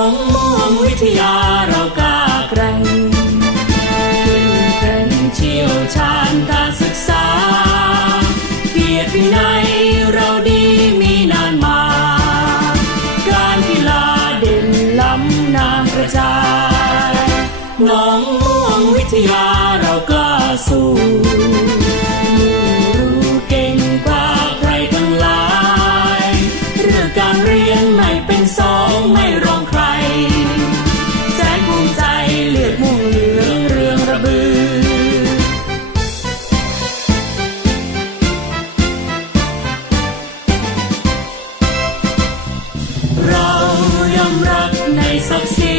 องม่วงวิทยาเรากล้าแกร่งขึ้นแข่งเชี่ยวชาญการศึกษา เกียรติวินัยเราดีมีนานมา การกีฬาเด่นล้ำนามประจายน้องม่วงวิทยาเรากล้าสู้ ศักดิ์ศรี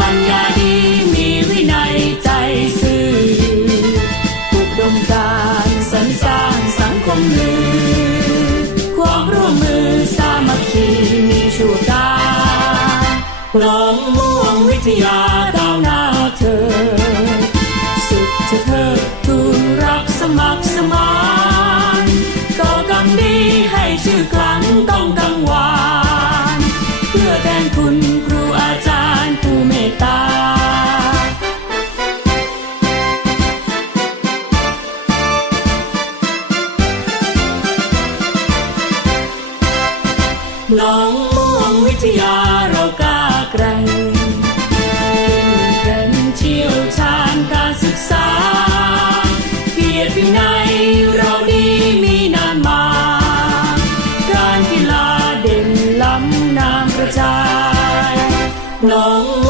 ปัญญาดีมีวินัยใจซื่ออุดมการสรรสร้างสังคมลือความร่วมมือสามัคคีมีชูตาหลองม่วงวิทยาดาวหน้าเธอ สุดจะเธอทูลรักสมัครสมานก่อกรรมดีให้ชื่อกลังต้องกังวาน น้องม่วงวิทยาเรากล้าไกรเข้มแข็งเชี่ยวชาญการศึกษา เกียรติวินัยเราดีมีนานมา การกีฬาเด่นล้ำนามประจายน้อง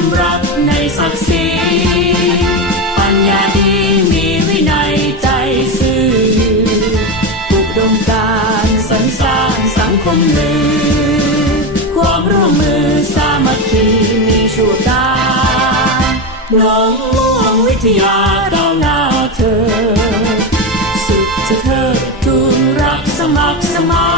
มรับในศักดิ์ศรีปัญญาดีมีวินัยใจซื่ออุดมการสรรสร้างสังคมลือ ความร่วมมือสามัคคีมีชูตาน้องม่วงวิทยาดาวหน้าเธอ สุดจะเธอทูลรักสมัครสมา